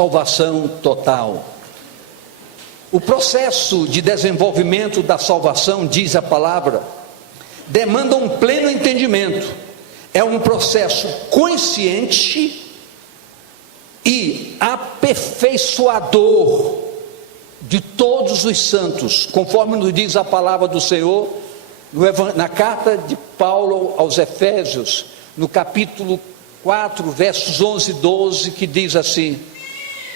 salvação total. O processo de desenvolvimento da salvação, diz a palavra, demanda um pleno entendimento. É um processo consciente e aperfeiçoador de todos os santos, conforme nos diz a palavra do Senhor na carta de Paulo aos Efésios, no capítulo 4, versos 11 e 12, que diz assim: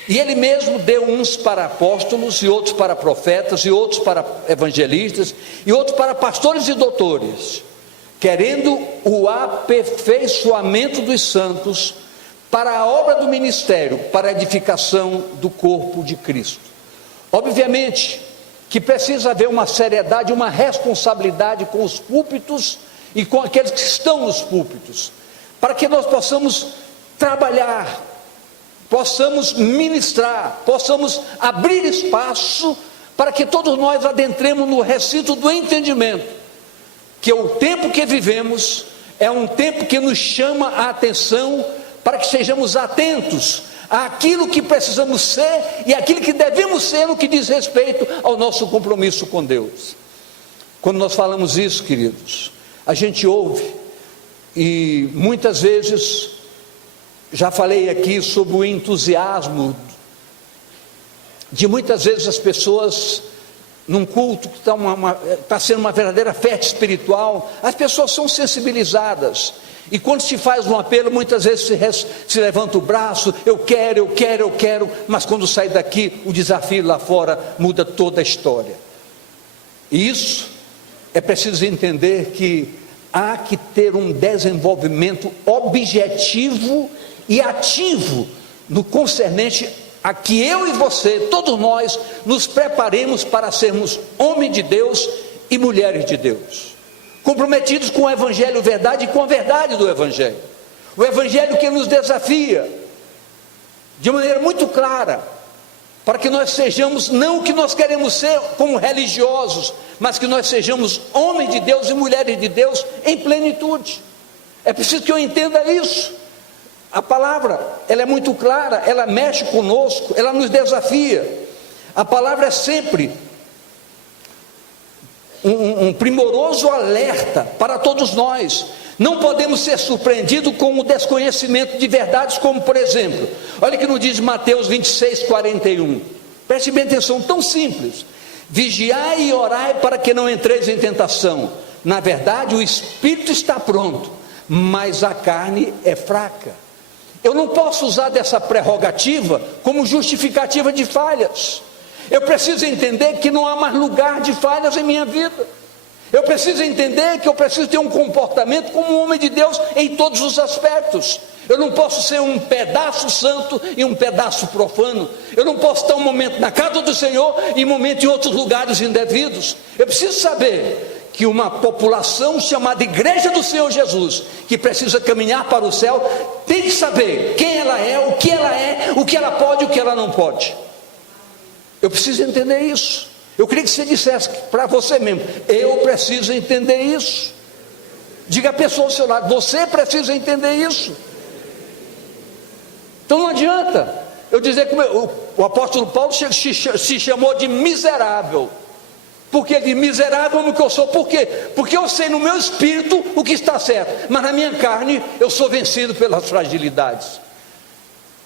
e ele mesmo deu uns para apóstolos, e outros para profetas, e outros para evangelistas, e outros para pastores e doutores, querendo o aperfeiçoamento dos santos, para a obra do ministério, para a edificação do corpo de Cristo. Obviamente que precisa haver uma seriedade, uma responsabilidade com os púlpitos e com aqueles que estão nos púlpitos, para que nós possamos trabalhar, possamos ministrar, possamos abrir espaço para que todos nós adentremos no recinto do entendimento, que o tempo que vivemos é um tempo que nos chama a atenção, para que sejamos atentos àquilo que precisamos ser e àquilo que devemos ser no que diz respeito ao nosso compromisso com Deus. Quando nós falamos isso, queridos, a gente ouve, e muitas vezes, já falei aqui sobre o entusiasmo de muitas vezes as pessoas num culto que está sendo uma verdadeira festa espiritual. As pessoas são sensibilizadas, e quando se faz um apelo, muitas vezes se levanta o braço, eu quero, mas quando sai daqui, o desafio lá fora muda toda a história. E isso é preciso entender, que há que ter um desenvolvimento objetivo e ativo no concernente a que eu e você, todos nós, nos preparemos para sermos homens de Deus e mulheres de Deus, comprometidos com o Evangelho verdade e com a verdade do Evangelho. O Evangelho que nos desafia de maneira muito clara, para que nós sejamos, não o que nós queremos ser como religiosos, mas que nós sejamos homens de Deus e mulheres de Deus em plenitude. É preciso que eu entenda isso. A palavra, ela é muito clara, ela mexe conosco, ela nos desafia. A palavra é sempre um primoroso alerta para todos nós. Não podemos ser surpreendidos com o desconhecimento de verdades, como por exemplo, olha que nos diz Mateus 26, 41, preste bem atenção, tão simples: vigiai e orai para que não entreis em tentação. Na verdade, o espírito está pronto, mas a carne é fraca. Eu não posso usar dessa prerrogativa como justificativa de falhas. Eu preciso entender que não há mais lugar de falhas em minha vida. Eu preciso entender que eu preciso ter um comportamento como um homem de Deus em todos os aspectos. Eu não posso ser um pedaço santo e um pedaço profano. Eu não posso estar um momento na casa do Senhor e um momento em outros lugares indevidos. Eu preciso saber que uma população chamada Igreja do Senhor Jesus, que precisa caminhar para o céu, tem que saber quem ela é, o que ela pode e o que ela não pode. Eu preciso entender isso. Eu queria que você dissesse para você mesmo: eu preciso entender isso. Diga a pessoa ao seu lado: você precisa entender isso. Então não adianta eu dizer que o apóstolo Paulo se chamou de miserável. Porque de miserável como que eu sou? Por quê? Porque eu sei no meu espírito o que está certo, mas na minha carne eu sou vencido pelas fragilidades.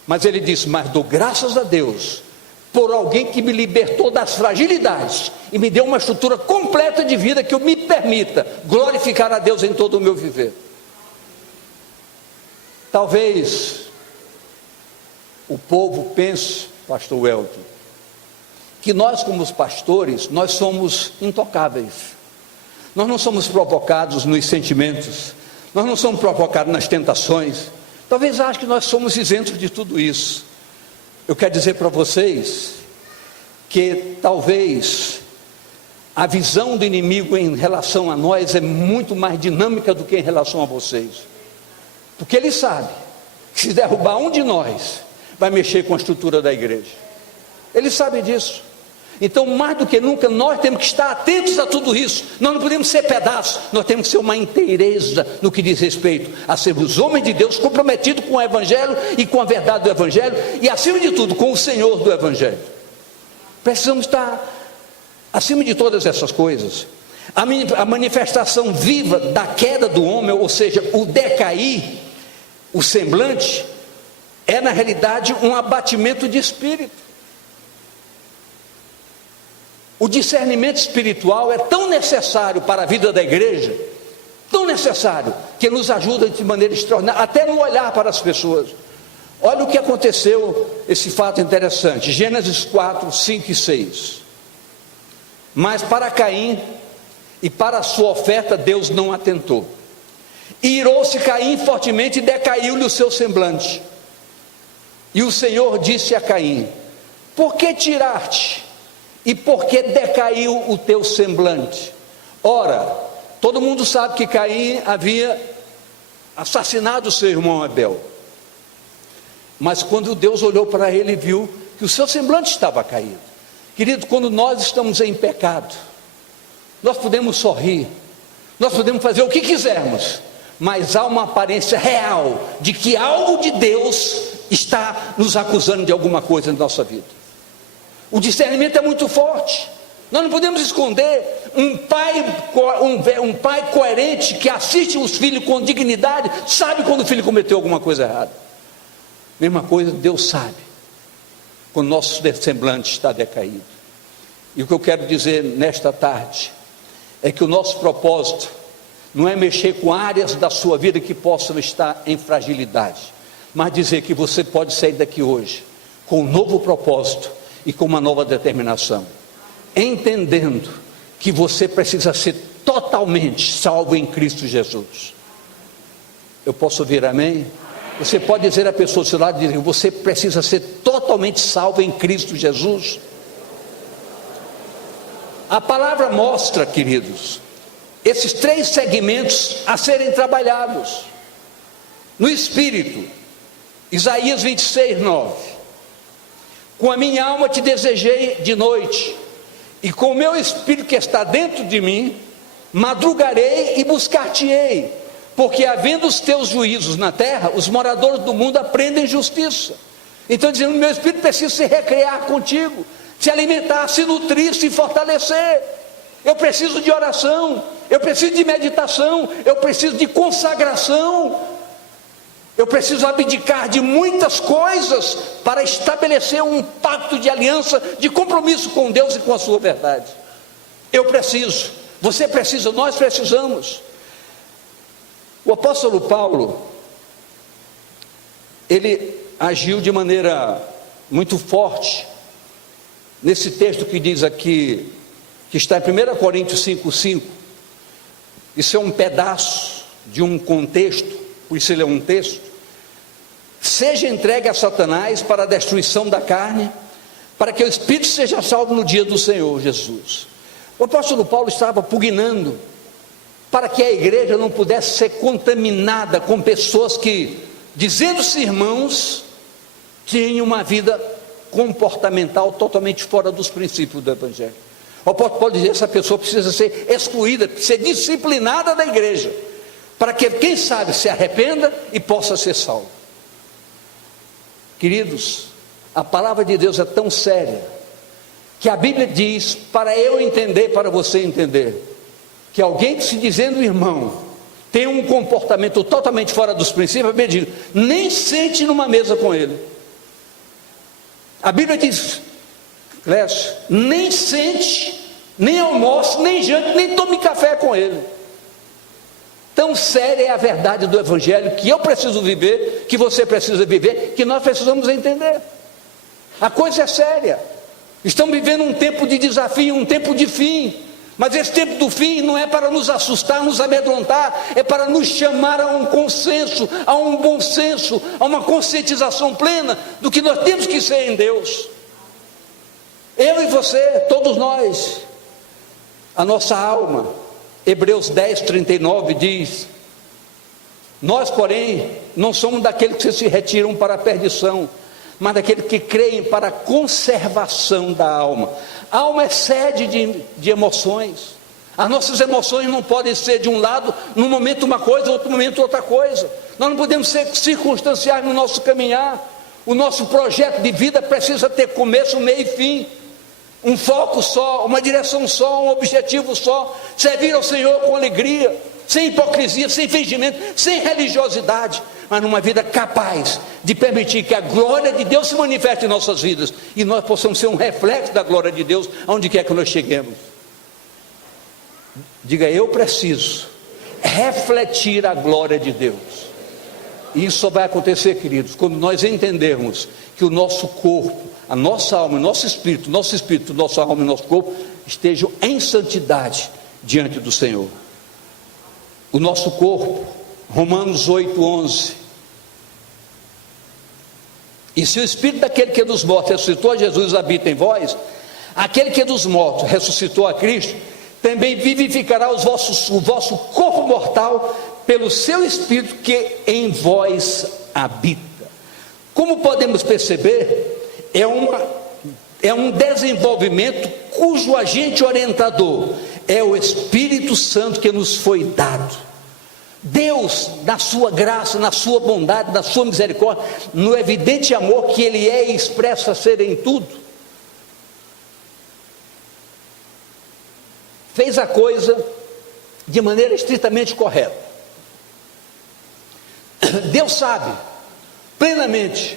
Mas ele disse: mas dou graças a Deus por alguém que me libertou das fragilidades e me deu uma estrutura completa de vida que eu me permita glorificar a Deus em todo o meu viver. Talvez o povo pense, pastor Welton, que nós como os pastores, nós somos intocáveis. Nós não somos provocados nos sentimentos, nós não somos provocados nas tentações. Talvez ache que nós somos isentos de tudo isso. Eu quero dizer para vocês que talvez a visão do inimigo em relação a nós é muito mais dinâmica do que em relação a vocês, porque ele sabe que se derrubar um de nós, vai mexer com a estrutura da igreja. Ele sabe disso. Então, mais do que nunca, nós temos que estar atentos a tudo isso. Nós não podemos ser pedaços, nós temos que ser uma inteireza no que diz respeito a sermos homens de Deus comprometidos com o Evangelho e com a verdade do Evangelho, e acima de tudo, com o Senhor do Evangelho. Precisamos estar acima de todas essas coisas. A manifestação viva da queda do homem, ou seja, o decair, o semblante, é na realidade um abatimento de espírito. O discernimento espiritual é tão necessário para a vida da igreja, tão necessário, que nos ajuda de maneira extraordinária, até no olhar para as pessoas. Olha o que aconteceu, esse fato interessante, Gênesis 4, 5 e 6. Mas para Caim e para a sua oferta Deus não atentou. E irou-se Caim fortemente e decaiu-lhe o seu semblante. E o Senhor disse a Caim: por que tiraste? E por que decaiu o teu semblante? Ora, todo mundo sabe que Caim havia assassinado o seu irmão Abel. Mas quando Deus olhou para ele, viu que o seu semblante estava caído. Querido, quando nós estamos em pecado, nós podemos sorrir, nós podemos fazer o que quisermos, mas há uma aparência real de que algo de Deus está nos acusando de alguma coisa na nossa vida. O discernimento é muito forte. Nós não podemos esconder. Um pai coerente que assiste os filhos com dignidade sabe quando o filho cometeu alguma coisa errada. Mesma coisa, Deus sabe quando o nosso semblante está decaído. E o que eu quero dizer nesta tarde é que o nosso propósito não é mexer com áreas da sua vida que possam estar em fragilidade, mas dizer que você pode sair daqui hoje com um novo propósito e com uma nova determinação, entendendo que você precisa ser totalmente salvo em Cristo Jesus. Eu posso ouvir amém? Você pode dizer à pessoa do seu lado, dizer, você precisa ser totalmente salvo em Cristo Jesus. A palavra mostra, queridos, esses 3 segmentos a serem trabalhados no Espírito. Isaías 26, 9. Com a minha alma te desejei de noite, e com o meu espírito que está dentro de mim, madrugarei e buscar-te-ei, porque havendo os teus juízos na terra, os moradores do mundo aprendem justiça. Então dizendo, meu espírito precisa se recrear contigo, se alimentar, se nutrir, se fortalecer. Eu preciso de oração, eu preciso de meditação, eu preciso de consagração. Eu preciso abdicar de muitas coisas para estabelecer um pacto de aliança, de compromisso com Deus e com a sua verdade. Eu preciso, você precisa, nós precisamos. O apóstolo Paulo, ele agiu de maneira muito forte, nesse texto que diz aqui, que está em 1 Coríntios 5,5, isso é um pedaço de um contexto, por isso ele é um texto. Seja entregue a Satanás para a destruição da carne, para que o Espírito seja salvo no dia do Senhor Jesus. O apóstolo Paulo estava pugnando para que a igreja não pudesse ser contaminada com pessoas que, dizendo-se irmãos, tinham uma vida comportamental totalmente fora dos princípios do Evangelho. O apóstolo Paulo dizia, essa pessoa precisa ser excluída, ser disciplinada da igreja, para que, quem sabe, se arrependa e possa ser salvo. Queridos, a palavra de Deus é tão séria, que a Bíblia diz, para eu entender, para você entender, que alguém que se dizendo irmão, tem um comportamento totalmente fora dos princípios, a Bíblia diz, nem sente numa mesa com ele. A Bíblia diz, Clécio, nem sente, nem almoce, nem jante, nem tome café com ele. Tão séria é a verdade do Evangelho, que eu preciso viver, que você precisa viver, que nós precisamos entender. A coisa é séria. Estamos vivendo um tempo de desafio, um tempo de fim, mas esse tempo do fim não é para nos assustar, nos amedrontar, é para nos chamar a um consenso, a um bom senso, a uma conscientização plena do que nós temos que ser em Deus. Eu e você, todos nós, a nossa alma. Hebreus 10, 39 diz, nós porém não somos daqueles que se retiram para a perdição, mas daqueles que creem para a conservação da alma. A alma é sede de emoções. As nossas emoções não podem ser de um lado, num momento uma coisa, outro momento outra coisa. Nós não podemos ser circunstanciais no nosso caminhar. O nosso projeto de vida precisa ter começo, meio e fim. Um foco só, uma direção só, um objetivo só. Servir ao Senhor com alegria, sem hipocrisia, sem fingimento, sem religiosidade, mas numa vida capaz de permitir que a glória de Deus se manifeste em nossas vidas e nós possamos ser um reflexo da glória de Deus aonde quer que nós cheguemos. Diga: eu preciso refletir a glória de Deus. E isso só vai acontecer, queridos, quando nós entendermos que o nosso corpo, a nossa alma, o nosso espírito, nossa alma e nosso corpo estejam em santidade diante do Senhor. O nosso corpo, Romanos 8:11. E se o espírito daquele que é dos mortos ressuscitou a Jesus habita em vós, aquele que é dos mortos ressuscitou a Cristo, também vivificará o vosso corpo mortal pelo seu espírito que em vós habita. Como podemos perceber, é um desenvolvimento cujo agente orientador é o Espírito Santo que nos foi dado. Deus, na sua graça, na sua bondade, na sua misericórdia, no evidente amor que Ele é e expressa ser em tudo, fez a coisa de maneira estritamente correta. Deus sabe plenamente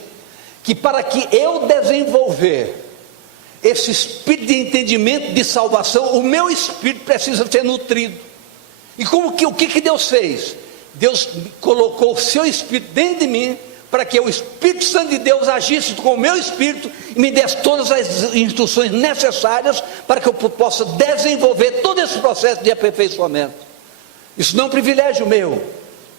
que para que eu desenvolver esse espírito de entendimento de salvação, o meu espírito precisa ser nutrido. E o que Deus fez? Deus colocou o seu espírito dentro de mim, para que o Espírito Santo de Deus agisse com o meu espírito e me desse todas as instruções necessárias para que eu possa desenvolver todo esse processo de aperfeiçoamento. Isso não é um privilégio meu.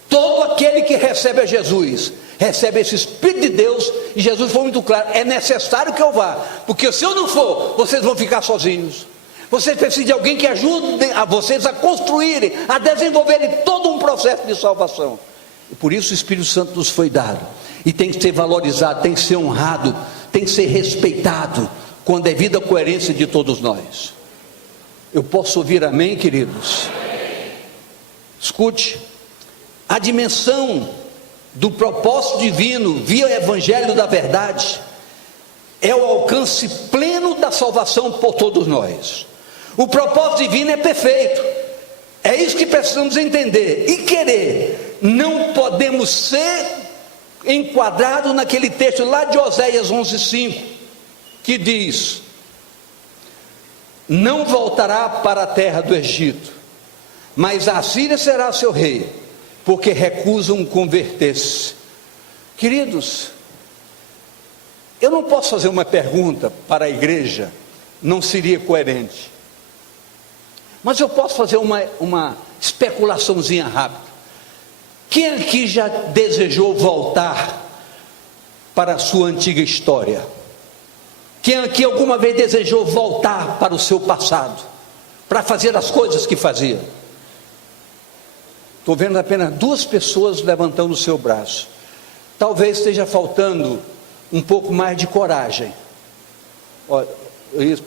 Todo aquele que recebe a Jesus recebe esse Espírito de Deus, e Jesus foi muito claro: é necessário que eu vá, porque se eu não for, vocês vão ficar sozinhos. Vocês precisam de alguém que ajude a vocês a construírem, a desenvolverem todo um processo de salvação. E por isso o Espírito Santo nos foi dado, e tem que ser valorizado, tem que ser honrado, tem que ser respeitado, com a devida coerência de todos nós. Eu posso ouvir amém, queridos? Escute, a dimensão do propósito divino via o Evangelho da verdade é o alcance pleno da salvação por todos nós. O propósito divino é perfeito, é isso que precisamos entender e querer. Não podemos ser enquadrados naquele texto lá de Oséias 11:5, que diz: não voltará para a terra do Egito, mas a Síria será seu rei, porque recusam converter-se. Queridos, eu não posso fazer uma pergunta para a igreja, não seria coerente, mas eu posso fazer uma especulaçãozinha rápida. Quem aqui já desejou voltar para a sua antiga história? Quem aqui alguma vez desejou voltar para o seu passado, para fazer as coisas que fazia? Estou vendo apenas 2 pessoas levantando o seu braço. Talvez esteja faltando um pouco mais de coragem. Olha, isso.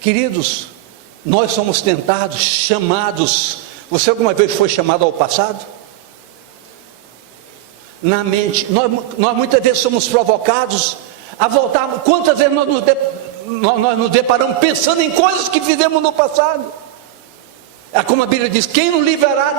Queridos, nós somos tentados, chamados. Você alguma vez foi chamado ao passado? Na mente, nós muitas vezes somos provocados a voltar. Quantas vezes nós nos deparamos pensando em coisas que fizemos no passado? É como a Bíblia diz: quem nos livrará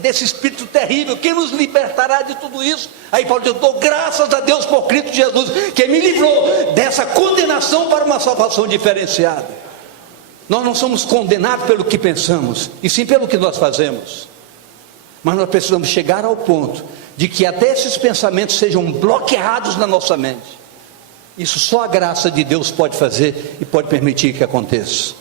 desse espírito terrível? Quem nos libertará de tudo isso? Aí Paulo diz: eu dou graças a Deus por Cristo Jesus, que me livrou dessa condenação para uma salvação diferenciada. Nós não somos condenados pelo que pensamos, e sim pelo que nós fazemos. Mas nós precisamos chegar ao ponto de que até esses pensamentos sejam bloqueados na nossa mente. Isso só a graça de Deus pode fazer e pode permitir que aconteça.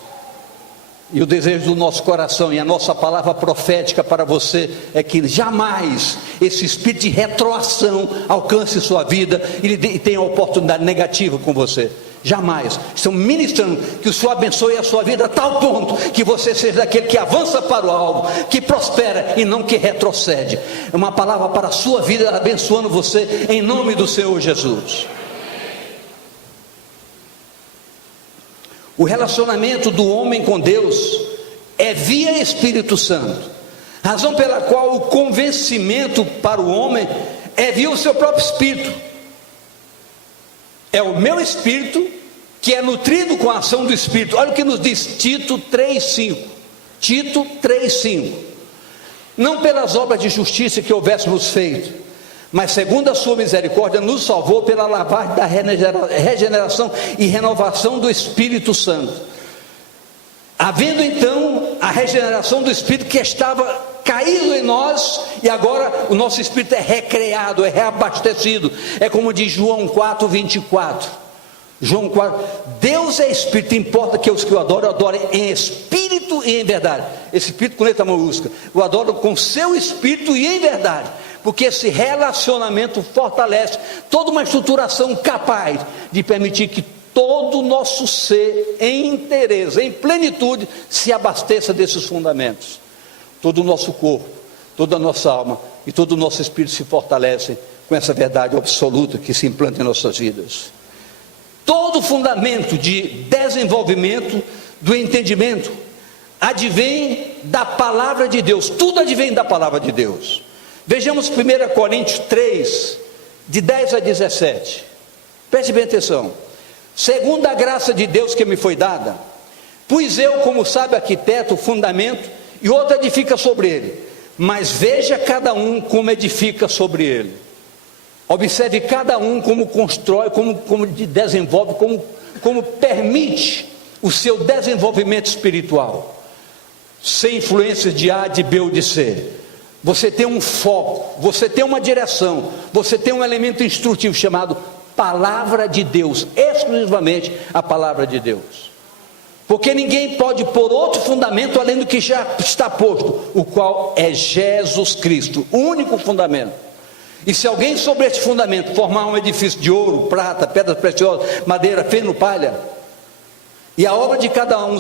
E o desejo do nosso coração e a nossa palavra profética para você é que jamais esse espírito de retroação alcance sua vida e tenha oportunidade negativa com você. Jamais. Estão ministrando que o Senhor abençoe a sua vida a tal ponto que você seja daquele que avança para o alvo, que prospera e não que retrocede. É uma palavra para a sua vida, abençoando você em nome do Senhor Jesus. O relacionamento do homem com Deus é via Espírito Santo, razão pela qual o convencimento para o homem é via o seu próprio espírito. É o meu espírito que é nutrido com a ação do Espírito. Olha o que nos diz Tito 3,5. Tito 3,5. Não pelas obras de justiça que houvéssemos feito, mas segundo a sua misericórdia nos salvou pela lavagem da regeneração e renovação do Espírito Santo, havendo então a regeneração do Espírito que estava caído em nós, e agora o nosso Espírito é recreado, é reabastecido. É como diz João 4,24. João 4, Deus é Espírito, importa que os que o adoram, adorem em Espírito e em verdade. Esse Espírito com letra maiúscula, o adoram com seu Espírito e em verdade, porque esse relacionamento fortalece toda uma estruturação capaz de permitir que todo o nosso ser, em inteireza, em plenitude, se abasteça desses fundamentos. Todo o nosso corpo, toda a nossa alma e todo o nosso espírito se fortalecem com essa verdade absoluta que se implanta em nossas vidas. Todo fundamento de desenvolvimento do entendimento advém da palavra de Deus, tudo advém da palavra de Deus. Vejamos 1 Coríntios 3, de 10 a 17, preste bem atenção. Segundo a graça de Deus que me foi dada, pus eu, como sábio arquiteto, o fundamento, e outro edifica sobre ele, mas veja cada um como edifica sobre ele. Observe cada um como constrói, como desenvolve, como permite o seu desenvolvimento espiritual, sem influências de A, de B ou de C. Você tem um foco, você tem uma direção, você tem um elemento instrutivo chamado palavra de Deus, exclusivamente a palavra de Deus. Porque ninguém pode pôr outro fundamento além do que já está posto, o qual é Jesus Cristo, o único fundamento. E se alguém sobre este fundamento formar um edifício de ouro, prata, pedras preciosas, madeira, feno, palha, e a obra de cada um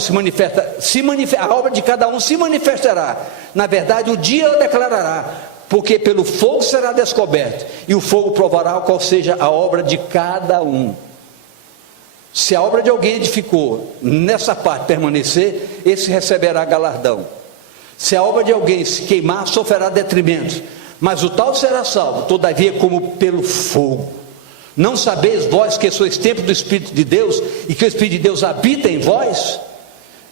a obra de cada um se manifestará. Na verdade, o dia o declarará, porque pelo fogo será descoberto, e o fogo provará qual seja a obra de cada um. Se a obra de alguém edificou, nessa parte permanecer, esse receberá galardão. Se a obra de alguém se queimar, sofrerá detrimento, mas o tal será salvo, todavia como pelo fogo. Não sabeis vós que sois templo do Espírito de Deus, e que o Espírito de Deus habita em vós?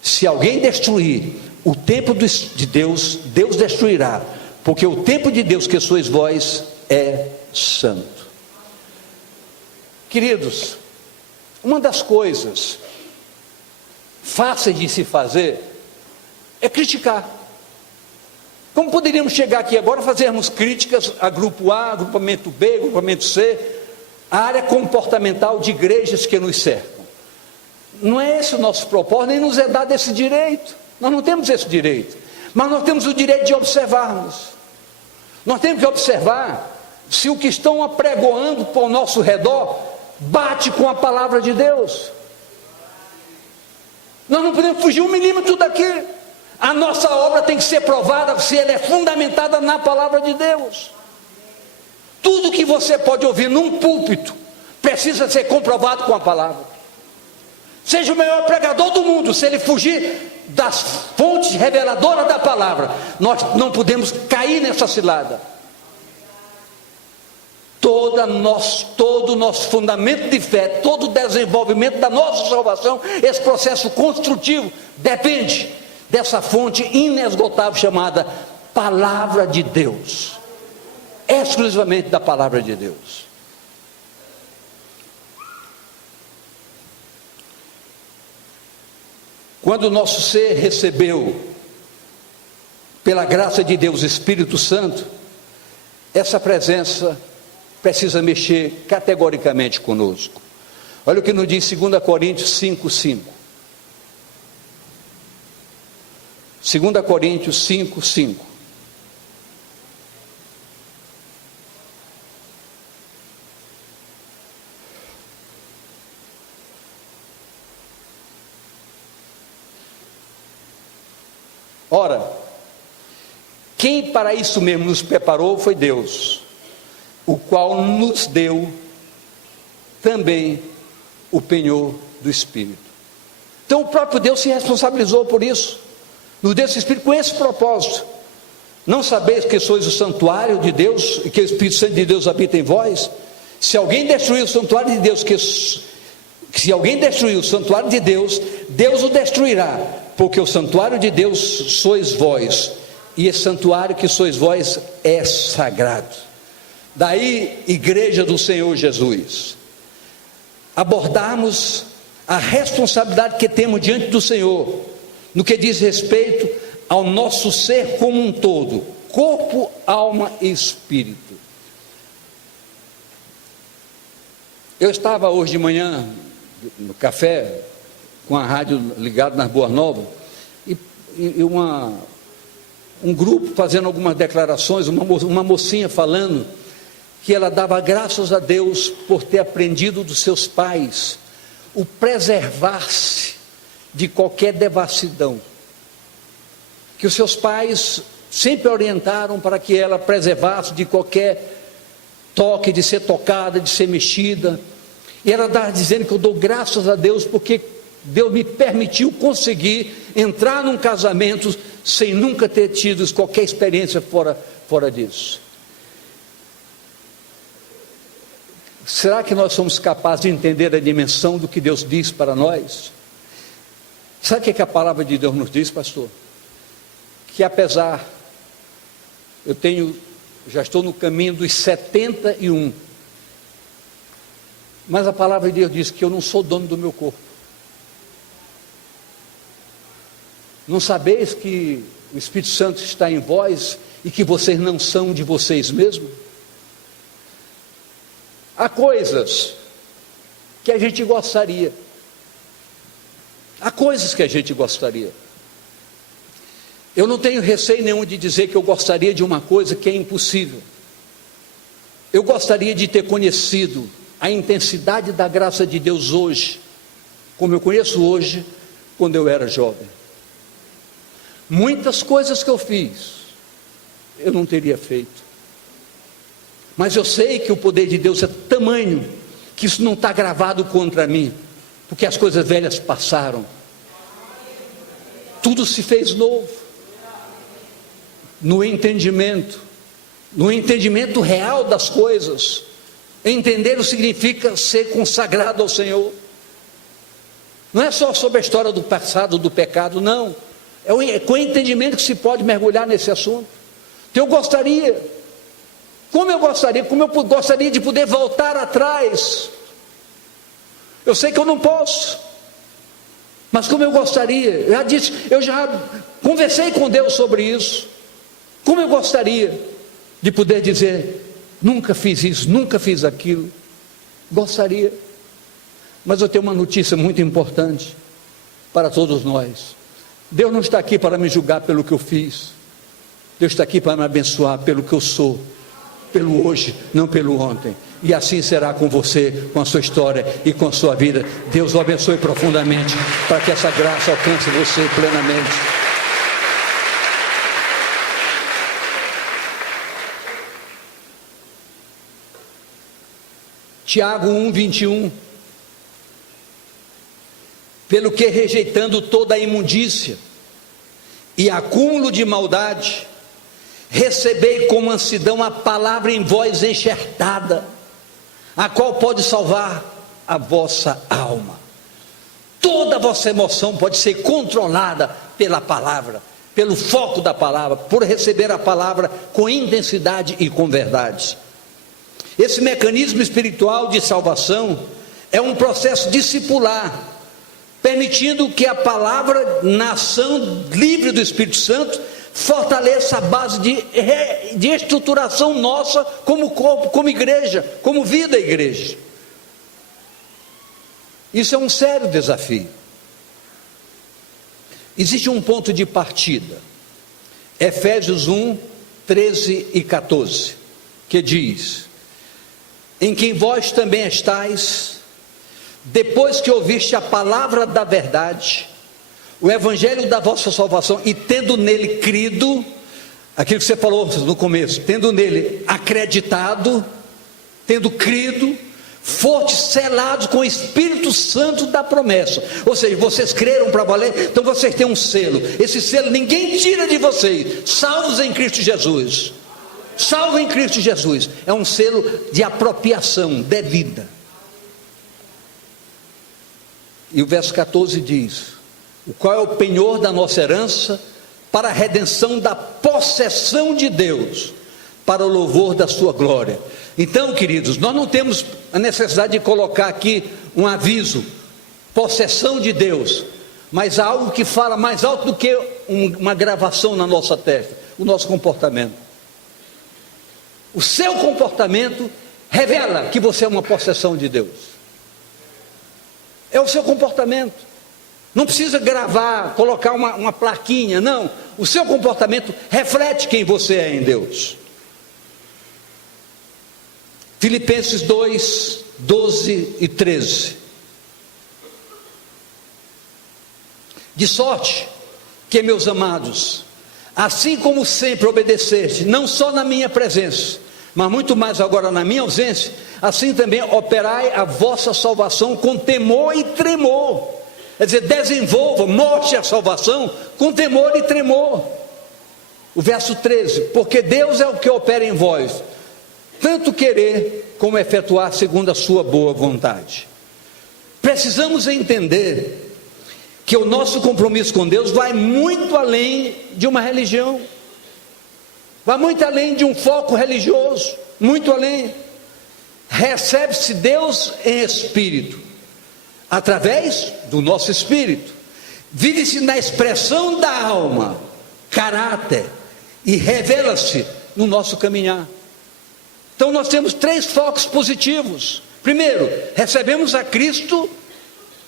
Se alguém destruir o templo de Deus, Deus destruirá, porque o templo de Deus que sois vós é santo. Queridos, uma das coisas fáceis de se fazer é criticar. Como poderíamos chegar aqui agora, fazermos críticas a grupo A, agrupamento B, agrupamento C, a área comportamental de igrejas que nos cercam? Não é esse o nosso propósito, nem nos é dado esse direito. Nós não temos esse direito, mas nós temos o direito de observarmos. Nós temos que observar se o que estão apregoando por nosso redor bate com a palavra de Deus. Nós não podemos fugir um milímetro daqui. A nossa obra tem que ser provada se ela é fundamentada na palavra de Deus. Tudo que você pode ouvir num púlpito precisa ser comprovado com a palavra. Seja o melhor pregador do mundo, se ele fugir das fontes reveladoras da palavra, nós não podemos cair nessa cilada. Todo o nosso fundamento de fé, todo o desenvolvimento da nossa salvação, esse processo construtivo depende dessa fonte inesgotável chamada palavra de Deus, exclusivamente da palavra de Deus. Quando o nosso ser recebeu, pela graça de Deus, o Espírito Santo, essa presença precisa mexer categoricamente conosco. Olha o que nos diz 2 Coríntios 5:5. 2 Coríntios 5:5. Ora, quem para isso mesmo nos preparou foi Deus, o qual nos deu também o penhor do Espírito. Então o próprio Deus se responsabilizou por isso, nos deu esse Espírito com esse propósito. Não sabeis que sois o santuário de Deus e que o Espírito Santo de Deus habita em vós? Se alguém destruir o santuário de Deus, se alguém destruir o santuário de Deus, Deus o destruirá, porque o santuário de Deus sois vós, e esse santuário que sois vós é sagrado. Daí, igreja do Senhor Jesus, abordarmos a responsabilidade que temos diante do Senhor, no que diz respeito ao nosso ser como um todo, corpo, alma e espírito. Eu estava hoje de manhã no café, com a rádio ligada nas Boas Novas, e um grupo fazendo algumas declarações, uma mocinha falando que ela dava graças a Deus por ter aprendido dos seus pais o preservar-se de qualquer devassidão, que os seus pais sempre orientaram para que ela preservasse de qualquer toque, de ser tocada, de ser mexida, e ela estava dizendo que eu dou graças a Deus porque Deus me permitiu conseguir entrar num casamento sem nunca ter tido qualquer experiência fora disso. Será que nós somos capazes de entender a dimensão do que Deus diz para nós? Sabe o que a palavra de Deus nos diz, pastor? Que apesar, já estou no caminho dos 71, mas a palavra de Deus diz que eu não sou dono do meu corpo. Não sabeis que o Espírito Santo está em vós e que vocês não são de vocês mesmos? Há coisas que a gente gostaria. Há coisas que a gente gostaria. Eu não tenho receio nenhum de dizer que eu gostaria de uma coisa que é impossível. Eu gostaria de ter conhecido a intensidade da graça de Deus hoje, como eu conheço hoje, quando eu era jovem. Muitas coisas que eu fiz, eu não teria feito. Mas eu sei que o poder de Deus é tamanho, que isso não está gravado contra mim, porque as coisas velhas passaram. Tudo se fez novo. No entendimento real das coisas. Entender o significa ser consagrado ao Senhor. Não é só sobre a história do passado, do pecado, não. É com o entendimento que se pode mergulhar nesse assunto. Então eu gostaria, como eu gostaria de poder voltar atrás. Eu sei que eu não posso, mas como eu gostaria, eu já conversei com Deus sobre isso. Como eu gostaria de poder dizer, nunca fiz isso, nunca fiz aquilo. Gostaria, mas eu tenho uma notícia muito importante para todos nós. Deus não está aqui para me julgar pelo que eu fiz. Deus está aqui para me abençoar pelo que eu sou, pelo hoje, não pelo ontem. E assim será com você, com a sua história e com a sua vida. Deus o abençoe profundamente, para que essa graça alcance você plenamente. Tiago 1:21. Pelo que, rejeitando toda a imundícia e acúmulo de maldade, recebei com mansidão a palavra em vós enxertada, a qual pode salvar a vossa alma. Toda a vossa emoção pode ser controlada pela palavra, pelo foco da palavra, por receber a palavra com intensidade e com verdade. Esse mecanismo espiritual de salvação é um processo discipular, permitindo que a palavra, na ação livre do Espírito Santo, fortaleça a base de estruturação nossa como corpo, como igreja, como vida da igreja. Isso é um sério desafio. Existe um ponto de partida, Efésios 1, 13 e 14, que diz: em quem vós também estáis, depois que ouviste a palavra da verdade, o evangelho da vossa salvação, e tendo nele crido, aquilo que você falou no começo, tendo nele acreditado, tendo crido, fortes selados com o Espírito Santo da promessa. Ou seja, vocês creram para valer, então vocês têm um selo. Esse selo ninguém tira de vocês, salvos em Cristo Jesus. Salvo em Cristo Jesus, é um selo de apropriação devida. E o verso 14 diz: o qual é o penhor da nossa herança, para a redenção da possessão de Deus, para o louvor da sua glória. Então, queridos, nós não temos a necessidade de colocar aqui um aviso, possessão de Deus, mas algo que fala mais alto do que uma gravação na nossa testa, o nosso comportamento. O seu comportamento revela que você é uma possessão de Deus. É o seu comportamento. Não precisa gravar, colocar uma plaquinha, não. O seu comportamento reflete quem você é em Deus. Filipenses 2, 12 e 13. De sorte que, meus amados, assim como sempre obedeceste, não só na minha presença, mas muito mais agora na minha ausência, assim também operai a vossa salvação com temor e tremor. Quer dizer, desenvolva, mostre a salvação com temor e tremor. O verso 13: porque Deus é o que opera em vós, tanto querer como efetuar segundo a sua boa vontade. Precisamos entender que o nosso compromisso com Deus vai muito além de uma religião, vai muito além de um foco religioso, muito além. Recebe-se Deus em espírito, através do nosso espírito, vive-se na expressão da alma, caráter, e revela-se no nosso caminhar. Então nós temos 3 focos positivos. Primeiro, recebemos a Cristo,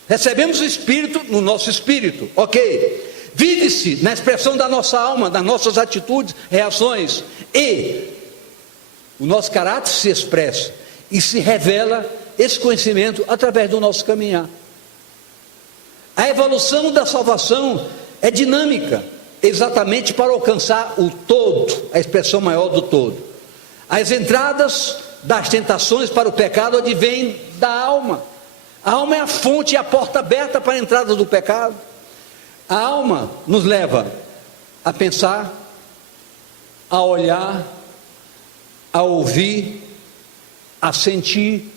recebemos o Espírito no nosso espírito, ok. Vive-se na expressão da nossa alma, das nossas atitudes, reações, e o nosso caráter se expressa e se revela esse conhecimento através do nosso caminhar. A evolução da salvação é dinâmica, exatamente para alcançar o todo, a expressão maior do todo. As entradas das tentações para o pecado advêm da alma. A alma é a fonte e a porta aberta para a entrada do pecado. A alma nos leva a pensar, a olhar, a ouvir, a sentir.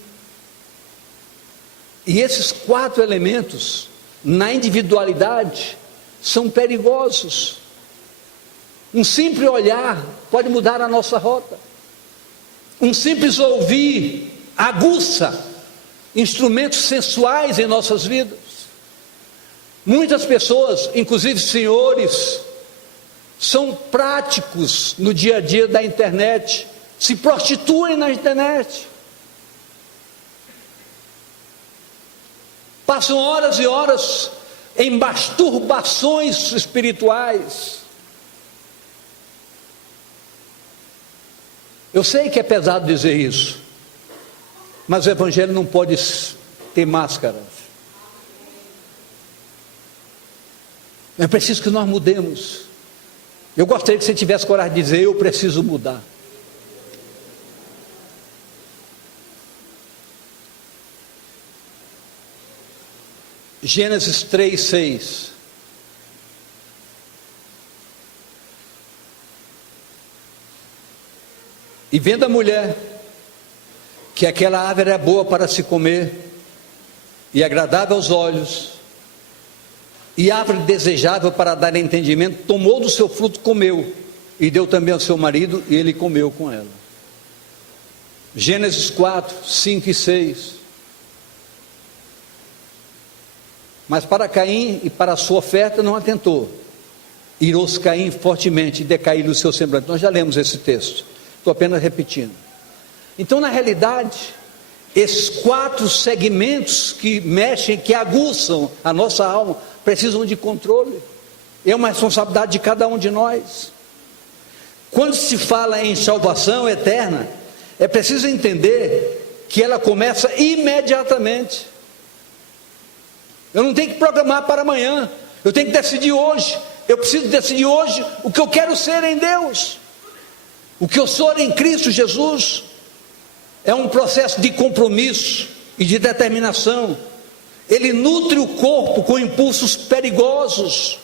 E esses 4 elementos, na individualidade, são perigosos. Um simples olhar pode mudar a nossa rota. Um simples ouvir aguça instrumentos sensuais em nossas vidas. Muitas pessoas, inclusive senhores, são práticos no dia a dia da internet, se prostituem na internet, passam horas e horas em masturbações espirituais. Eu sei que é pesado dizer isso, mas o evangelho não pode ter máscara. É preciso que nós mudemos. Eu gostaria que você tivesse coragem de dizer: eu preciso mudar. Gênesis 3:6. E vendo a mulher que aquela árvore era boa para se comer e agradável aos olhos, e árvore desejável para dar entendimento, tomou do seu fruto, comeu, e deu também ao seu marido, e ele comeu com ela. Gênesis 4, 5 e 6. Mas para Caim e para a sua oferta não atentou. Irou-se Caim fortemente e decaiu no seu semblante. Nós já lemos esse texto, estou apenas repetindo. Então, na realidade, esses 4 segmentos que mexem, que aguçam a nossa alma, precisam de controle. É uma responsabilidade de cada um de nós. Quando se fala em salvação eterna, é preciso entender que ela começa imediatamente. Eu não tenho que programar para amanhã. Eu tenho que decidir hoje. Eu preciso decidir hoje o que eu quero ser em Deus. O que eu sou em Cristo Jesus. É um processo de compromisso e de determinação. Ele nutre o corpo com impulsos perigosos.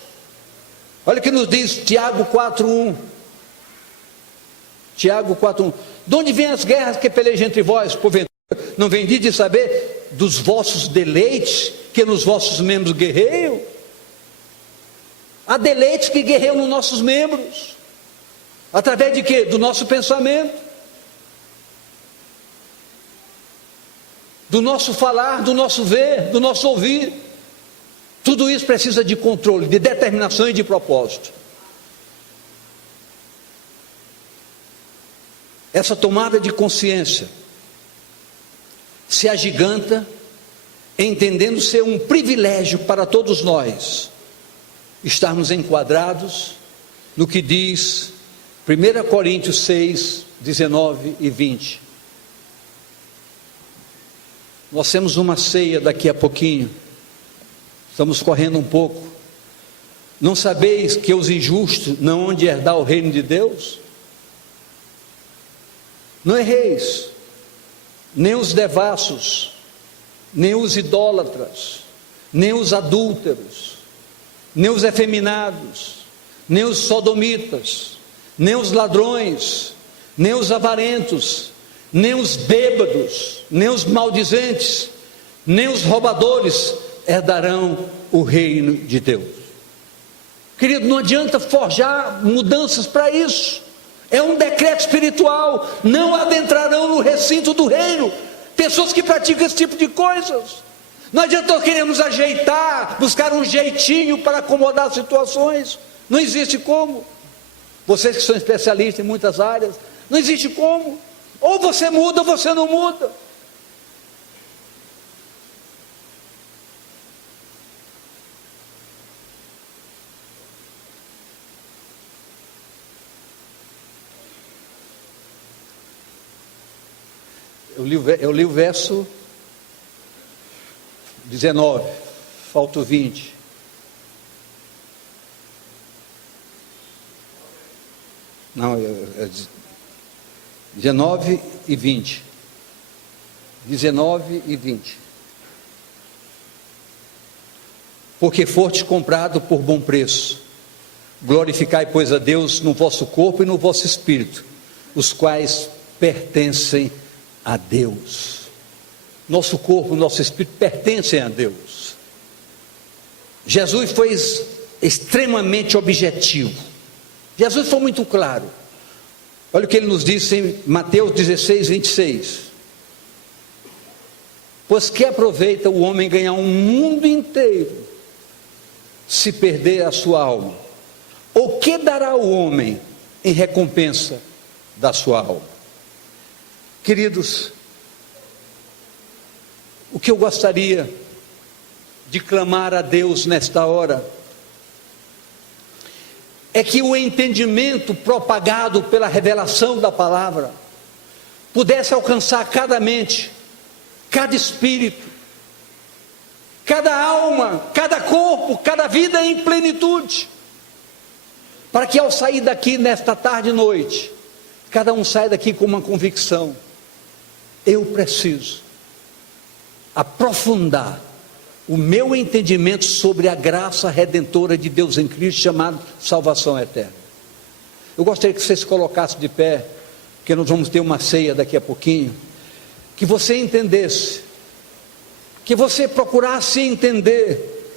Olha o que nos diz Tiago 4:1. Tiago 4:1. De onde vêm as guerras que pelejam entre vós? Porventura, não vendi de saber dos vossos deleites, que nos vossos membros guerreiam? Há deleites que guerreiam nos nossos membros. Através de quê? Do nosso pensamento. Do nosso falar, do nosso ver, do nosso ouvir. Tudo isso precisa de controle, de determinação e de propósito. Essa tomada de consciência se agiganta, entendendo ser um privilégio para todos nós estarmos enquadrados no que diz 1 Coríntios 6, 19 e 20. Nós temos uma ceia daqui a pouquinho, estamos correndo um pouco. Não sabeis que os injustos não hão de herdar o reino de Deus? Não erreis, nem os devassos, nem os idólatras, nem os adúlteros, nem os efeminados, nem os sodomitas, nem os ladrões, nem os avarentos, nem os bêbados, nem os maldizentes, nem os roubadores herdarão o reino de Deus. Querido, não adianta forjar mudanças para isso. É um decreto espiritual. Não adentrarão no recinto do reino pessoas que praticam esse tipo de coisas. Não adianta nós queremos ajeitar, buscar um jeitinho para acomodar situações. Não existe como. Vocês que são especialistas em muitas áreas, não existe como. Ou você muda ou você não muda. Eu li o verso 19, falta o 20. Não, 19 e 20. 19 e 20. Porque fostes comprado por bom preço, glorificai, pois, a Deus no vosso corpo e no vosso espírito, os quais pertencem a Deus. Nosso corpo, nosso espírito pertencem a Deus. Jesus foi extremamente objetivo. Jesus foi muito claro. Olha o que ele nos disse em Mateus 16, 26. Pois que aproveita o homem ganhar um mundo inteiro, se perder a sua alma? Ou que dará o homem em recompensa da sua alma? Queridos, o que eu gostaria de clamar a Deus nesta hora é que o entendimento propagado pela revelação da palavra pudesse alcançar cada mente, cada espírito, cada alma, cada corpo, cada vida em plenitude, para que ao sair daqui nesta tarde e noite, cada um saia daqui com uma convicção: eu preciso aprofundar o meu entendimento sobre a graça redentora de Deus em Cristo, chamado salvação eterna. Eu gostaria que você se colocasse de pé, porque nós vamos ter uma ceia daqui a pouquinho. Que você entendesse, que você procurasse entender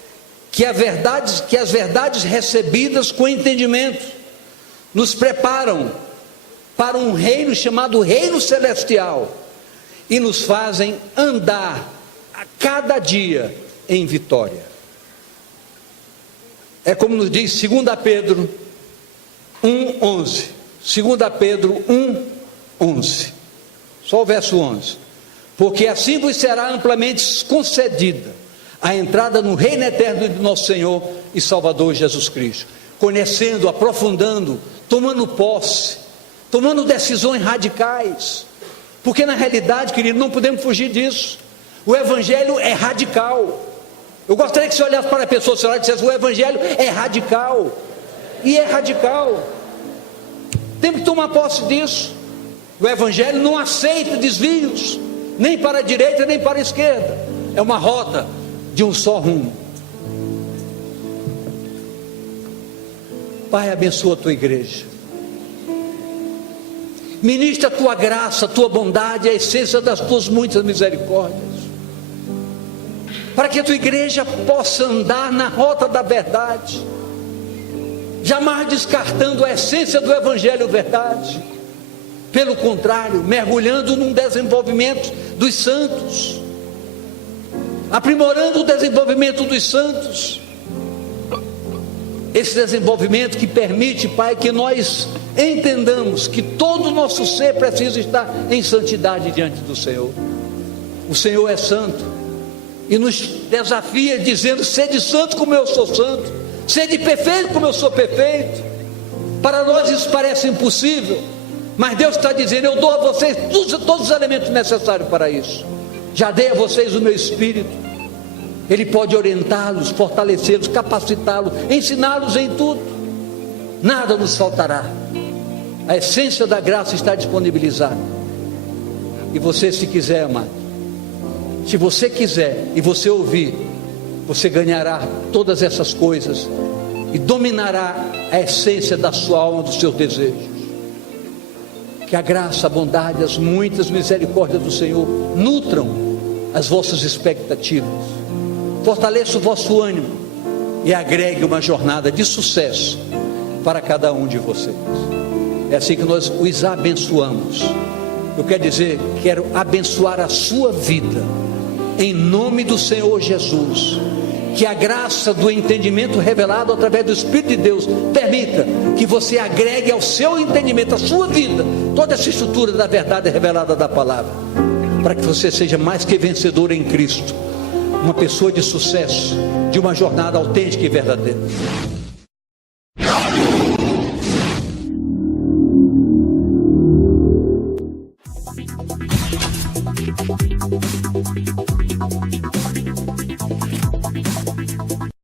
que as verdades recebidas com entendimento nos preparam para um reino chamado Reino Celestial e nos fazem andar a cada dia em vitória. É como nos diz 2 Pedro 1:11. 2 Pedro 1:11. Só o verso 11. Porque assim vos será amplamente concedida a entrada no reino eterno de nosso Senhor e Salvador Jesus Cristo. Conhecendo, aprofundando, tomando posse, tomando decisões radicais. Porque na realidade, querido, não podemos fugir disso. O Evangelho é radical. Eu gostaria que você olhasse para a pessoa do seu lado e dissesse: o Evangelho é radical. E é radical. Tem que tomar posse disso. O Evangelho não aceita desvios, nem para a direita, nem para a esquerda. É uma rota de um só rumo. Pai, abençoa a tua igreja. Ministra a tua graça, a tua bondade, a essência das tuas muitas misericórdias, para que a tua igreja possa andar na rota da verdade, jamais descartando a essência do Evangelho verdade. Pelo contrário, mergulhando num desenvolvimento dos santos, aprimorando o desenvolvimento dos santos. Esse desenvolvimento que permite, Pai, que nós entendamos que todo o nosso ser precisa estar em santidade diante do Senhor. O Senhor é santo e nos desafia dizendo: sede santo como eu sou santo, sede perfeito como eu sou perfeito. Para nós isso parece impossível, mas Deus está dizendo: eu dou a vocês todos os elementos necessários para isso. Já dei a vocês o meu Espírito. Ele pode orientá-los, fortalecê-los, capacitá-los, ensiná-los em tudo. Nada nos faltará. A essência da graça está disponibilizada. E você, se quiser, amado, se você quiser e você ouvir, você ganhará todas essas coisas e dominará a essência da sua alma, dos seus desejos. Que a graça, a bondade, as muitas misericórdias do Senhor nutram as vossas expectativas, fortaleça o vosso ânimo e agregue uma jornada de sucesso para cada um de vocês. É assim que nós os abençoamos. Eu quero dizer, quero abençoar a sua vida em nome do Senhor Jesus. Que a graça do entendimento revelado através do Espírito de Deus permita que você agregue ao seu entendimento, à sua vida, toda essa estrutura da verdade revelada da palavra, para que você seja mais que vencedor em Cristo, uma pessoa de sucesso, de uma jornada autêntica e verdadeira.